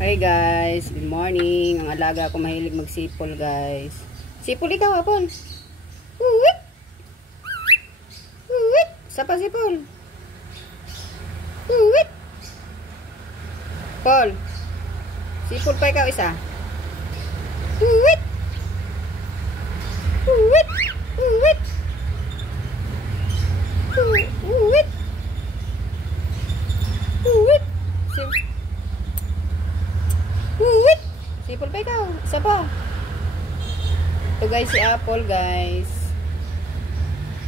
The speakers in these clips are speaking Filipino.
Hi guys, good morning. Ang alaga ko mahilig magsipol guys. Sipol ikaw, Apol. Uwit! Uwit! Sapa sipol. Uwit! Pol. Sipol pa ikaw isa. Uwit! Uwit! Uwit! Uwit! Uwit! Uwit! Sipol pa ikaw. Isa pa. Ito guys si Apple guys.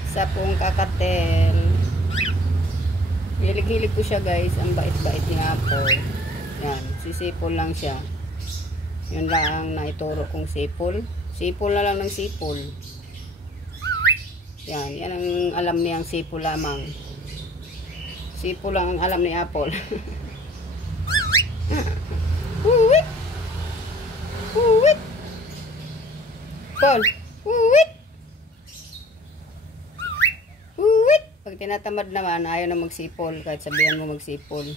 Isa pong kakatel. Hilig-hilig ko siya guys. Ang bait-bait ni Apple. Yan. Sisipol lang siya. Yun lang ang naituro kong sipol. Sipol na lang ng sipol. Yan. Yan ang alam niyang sipol lamang. Sipol lang ang alam ni Apple. Uwit! Uwit! Paul! Uwit! Uwit! Pag tinatamad naman, ayaw na magsipol. Kahit sabihan mo magsipol.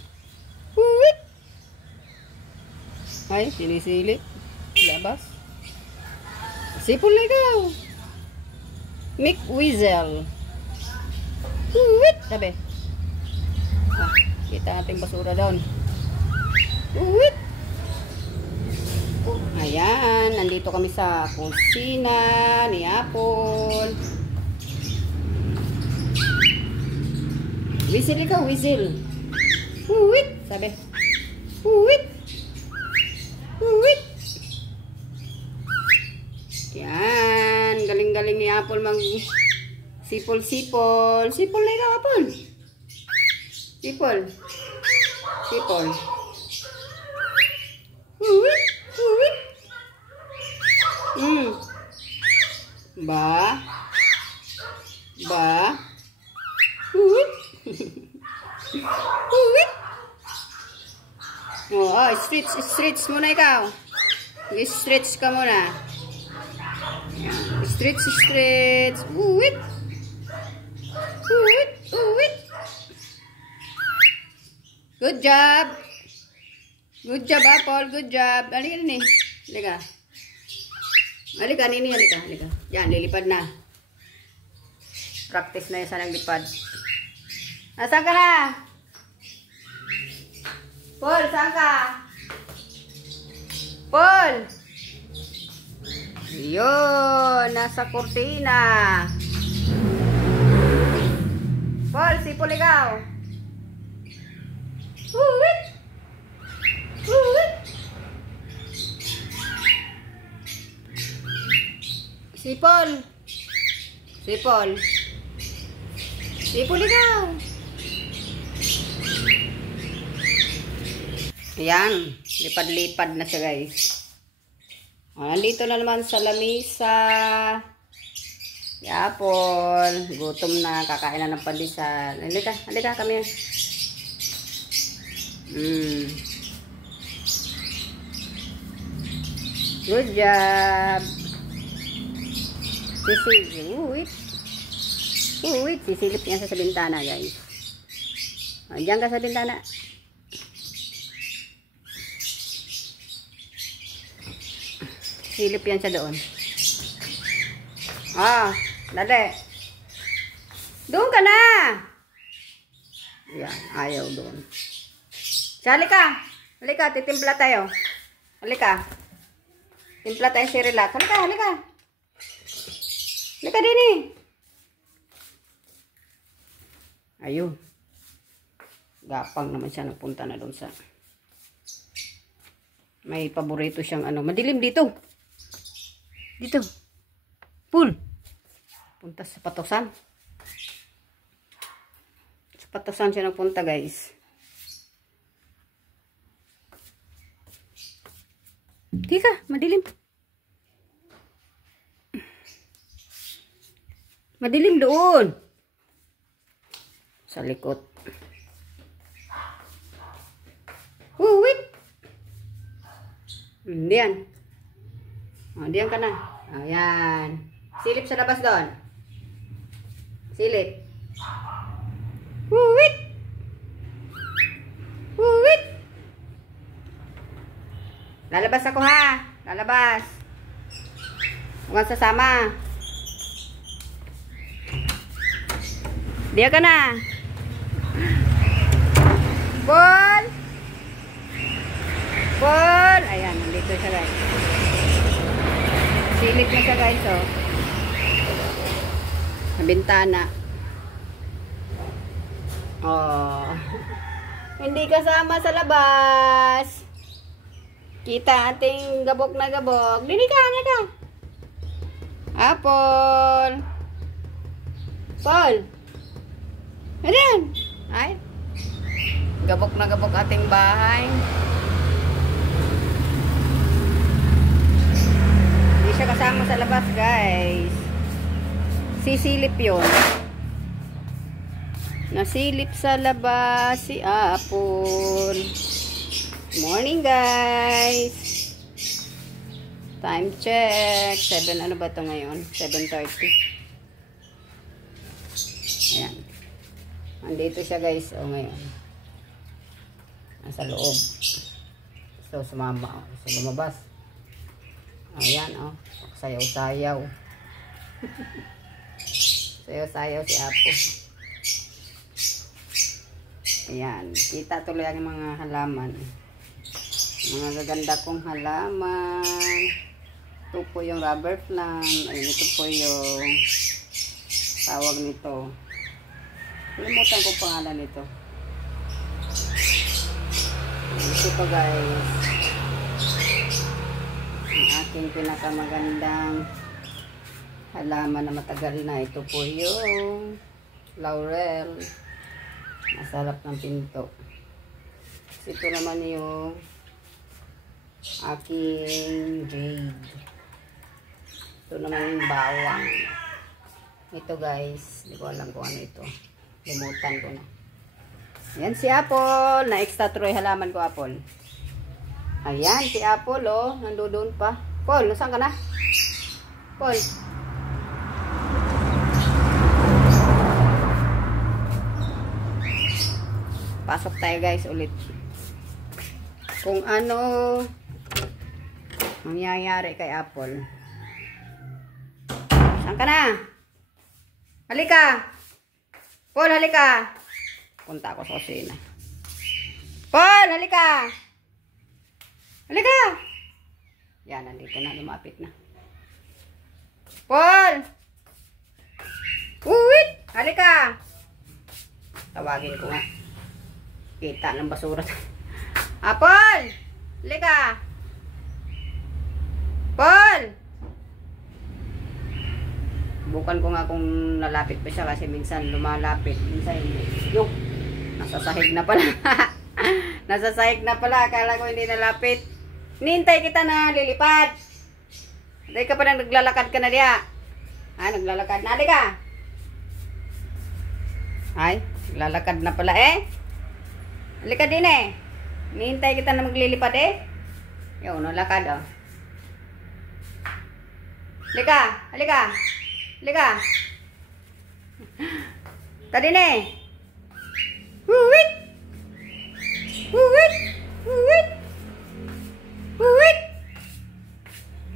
Uwit! Ay, sinisilip. Labas. Sipol na ikaw. Mick Weasel. Uwit! Sabi. Ah, kita natin basura doon. Uwit! Ayan, nandito kami sa kusina ni Apple. Whistle ikaw, whistle. Uwit! Sabi. Uwit! Uwit! Yan, galing-galing ni Apple mang sipol-sipol. Sipol na ikaw, Apple. Sipol. Sipol. Uwit! Uwit! Ba? Ba? Uwit! Uwit! Oh, stretch muna ikaw. I-stretch ka muna. Stretch. Uwit! Uwit! Uwit! Good job! Good job, Apple. Good job. Halika na, halika. Halika, Nini. Halika. Yan, lilipad na. Practice na yan sa naglipad. Nasaan ka na? Paul, saan ka? Paul! Yun, nasa kurtina. Paul, sipol ikaw. Uwit! Uwit! Sipol. Sipol. Sipol ikaw. Ayan. Lipad-lipad na siya guys. Nandito na naman sa lamisa. Si Apple. Gutom na. Kakain na ng pandesal. Halika kami. Good job. Uwit. Uwit. Sisilip niya sa bintana guys. Diyan ka sa bintana. Silip yan siya doon. Dali. Doon ka na. Yan, ayaw doon. Halika. Halika, titimpla tayo. Halika. Timpla tayo si Relax. Halika. Halika din eh. Ayun. Gapang naman siya. Nagpunta na doon sa... May paborito siyang ano. Madilim dito. Dito. Pool. Punta sa patusan. Sa patusan siya nagpunta guys. Tika, madilim. Madilim doon. Sa likod. Uwit! Diyan. Diyan ka na. Ayan. Silip sa labas doon. Silip. Uwit! Uwit! Lalabas ako ha. Lalabas. Huwag sasama. Diya ka na. Paul! Paul! Ayan, nandito siya guys. Silip na siya guys, oh. Sa bintana. Oh. Hindi kasama sa labas. Kita ating gabok na gabok. Dini ka, ka. Paul. Paul. Ayan. Ay. Gabok na gabok ating bahay. Hindi siya kasama sa labas, guys. Sisilip yun. Nasilip sa labas si Apple. Morning, guys. Time check. 7, ano ba ito ngayon? 7:30. Ayan. Nandito siya, guys. O, ngayon. Nasa loob. So, sumama. So, lumabas. Ayan, o. Sayaw-sayaw. Sayaw-sayaw si Apo. Ayan. Kita tuloy ang mga halaman. Mga gaganda kong halaman. Ito po yung rubber plant. Ayun, ito po yung tawag nito. Limutan ko pangalan nito. Ito po guys. Ang aking pinakamagandang halaman na matagal na. Ito po yung laurel. Masarap ng pinto. Ito naman yung aking jade. Ito naman yung bawang. Ito guys. Hindi ko alam kung ano ito. Limutan ko na. Ayan si Apple. Na-extra troy halaman ko, Apple. Ayan si Apple, oh. Nandoon pa. Paul, nasaan ka na? Paul. Pasok tayo guys ulit. Kung ano mangyayari kay Apple. Saan ka na? Halika! Paul, halika! Punta ako sa kusina. Paul, halika! Halika! Yan, nandito na. Lumapit na. Paul! Uwit! Halika! Tawagin ko nga. Kita ng basura. Paul! Halika! Paul! Bukan ko nga kung nalapit pa siya kasi minsan lumalapit. Minsan hindi. Yung! Nasasahig na pala. Nasasahig na pala. Akala ko hindi nalapit. Nintay kita na lilipad. Dahil ka pa nang naglalakad ka na diya. Naglalakad na. Di ka? Ay, naglalakad na pala eh. Halika din eh. Nintay kita na maglilipad eh. Yung, nalakad oh. Halika. Halika. Halika. Tadi ne. Huwit. Huwit. Huwit. Huwit.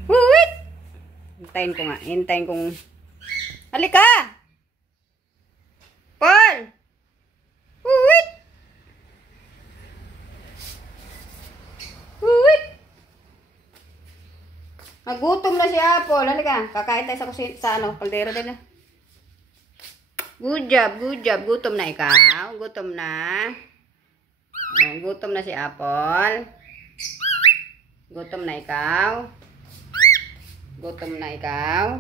Huwit. Hintayin ko nga. Hintayin kong... Halika. Paul. Huwit. Huwit. Nagutom na si Apple. Halika. Kakain tayo sa kusina. Sa ano? Kaldero din na. Good job. Good job. Gutom na ikaw. Gutom na. Gutom na si Apple. Gutom na ikaw. Gutom na ikaw.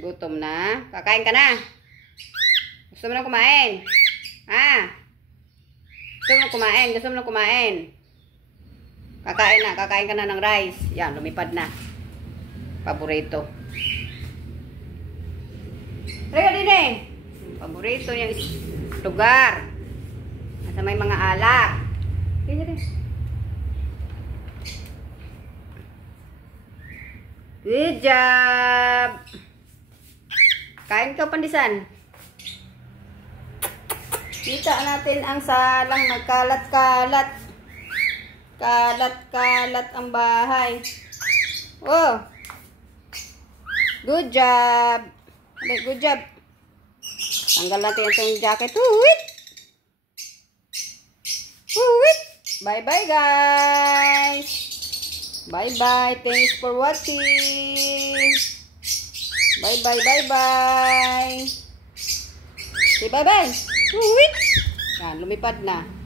Gutom na. Kakain ka na. Gusto mo na kumain? Gusto mo na kumain? Gusto mo na kumain? Kakain na. Kakain ka na ng rice. Yan, lumipad na. Paborito. Halika din eh. Paborito niyang lugar. Nasa may mga alak. Ganyan din. Good job. Kain ka, Pandisan. Kita natin ang salang nagkalat-kalat. Kalat-kalat ang bahay. Oh. Good job. Good job. Tanggal natin itong jacket. Huwit! Huwit! Bye-bye, guys. Bye-bye. Thanks for watching. Bye-bye, bye-bye. Say bye-bye. Huwit! Yan, lumipad na.